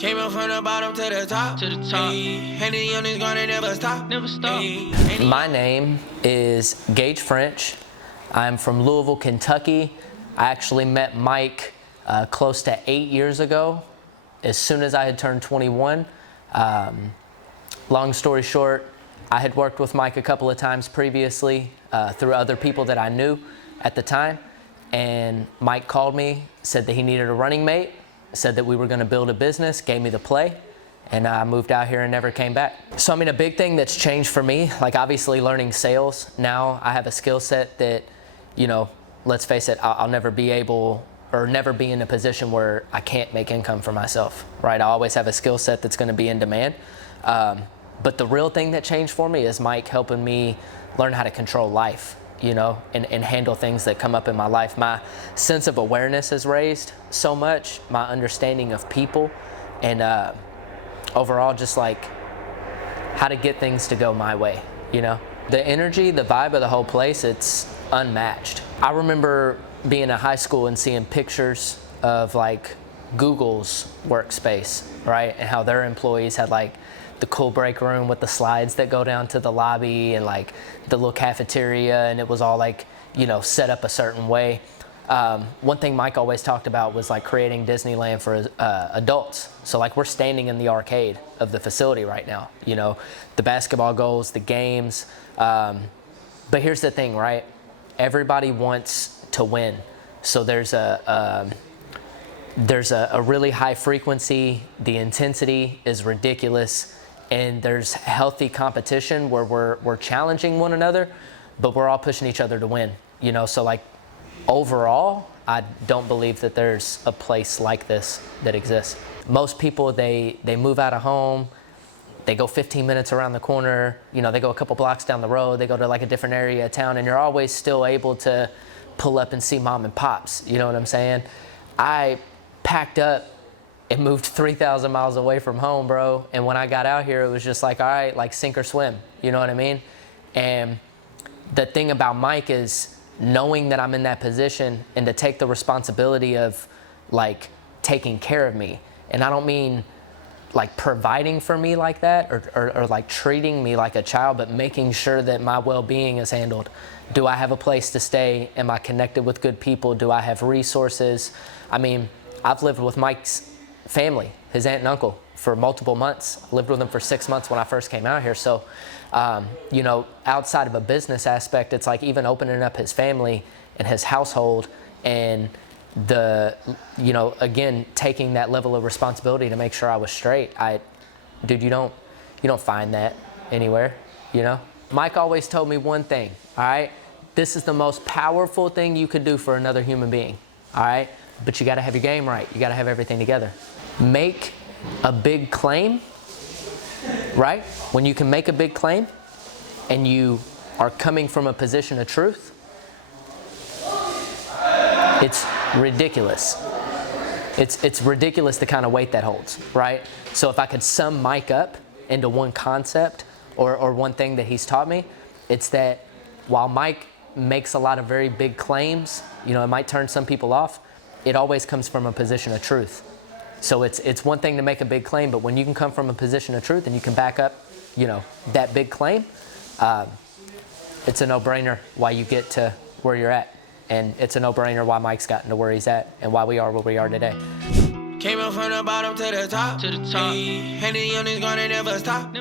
Came up from the bottom to the top. And the young is gonna never stop. My name is Gage French. I'm from Louisville, Kentucky. I actually met Mike close to 8 years ago, as soon as I had turned 21. Long story short, I had worked with Mike a couple of times previously through other people that I knew at the time. And Mike called me, said that he needed a running mate, said that we were gonna build a business, gave me the play, and I moved out here and never came back. So I mean, a big thing that's changed for me, like obviously learning sales. Now I have a skill set that, you know, let's face it, I'll never be able or never be in a position where I can't make income for myself, right? I always have a skill set that's gonna be in demand. But the real thing that changed for me is Mike helping me learn how to control life, you know, and handle things that come up in my life. My sense of awareness has raised so much, my understanding of people, and overall just like how to get things to go my way, you know? The energy, the vibe of the whole place, it's unmatched. I remember being in high school and seeing pictures of like Google's workspace, right? And how their employees had like the cool break room with the slides that go down to the lobby and like the little cafeteria, and it was all like, you know, set up a certain way. One thing Mike always talked about was like creating Disneyland for adults. So like we're standing in the arcade of the facility right now, you know, the basketball goals, the games. But here's the thing, right? Everybody wants to win. So there's a really high frequency, the intensity is ridiculous, and there's healthy competition where we're challenging one another, but we're all pushing each other to win, you know? So like overall, I don't believe that there's a place like this that exists. Most people, they move out of home, they go 15 minutes around the corner, you know, they go a couple blocks down the road, they go to like a different area of town, and you're always still able to pull up and see mom and pops, you know what I'm saying? I packed up and moved 3,000 miles away from home, bro. And when I got out here, it was just like, all right, like sink or swim, you know what I mean? And the thing about Mike is knowing that I'm in that position and to take the responsibility of like taking care of me. And I don't mean like providing for me like that or like treating me like a child, but making sure that my well-being is handled. Do I have a place to stay? Am I connected with good people? Do I have resources? I mean, I've lived with Mike's family, his aunt and uncle, for multiple months. I lived with them for 6 months when I first came out here. So, you know, outside of a business aspect, it's like even opening up his family and his household and you know, again, taking that level of responsibility to make sure I was straight. Dude, you don't find that anywhere, you know? Mike always told me one thing, all right? This is the most powerful thing you could do for another human being, all right? But you gotta have your game right. You gotta have everything together. Make a big claim, right? When you can make a big claim and you are coming from a position of truth, it's ridiculous. It's ridiculous the kind of weight that holds, right? So if I could sum Mike up into one concept or one thing that he's taught me, it's that while Mike makes a lot of very big claims, you know, it might turn some people off, it always comes from a position of truth. So it's one thing to make a big claim, but when you can come from a position of truth and you can back up, you know, that big claim, it's a no-brainer why you get to where you're at. And it's a no-brainer why Mike's gotten to where he's at and why we are where we are today. Came up from the bottom to the top. And the young is gonna never stop.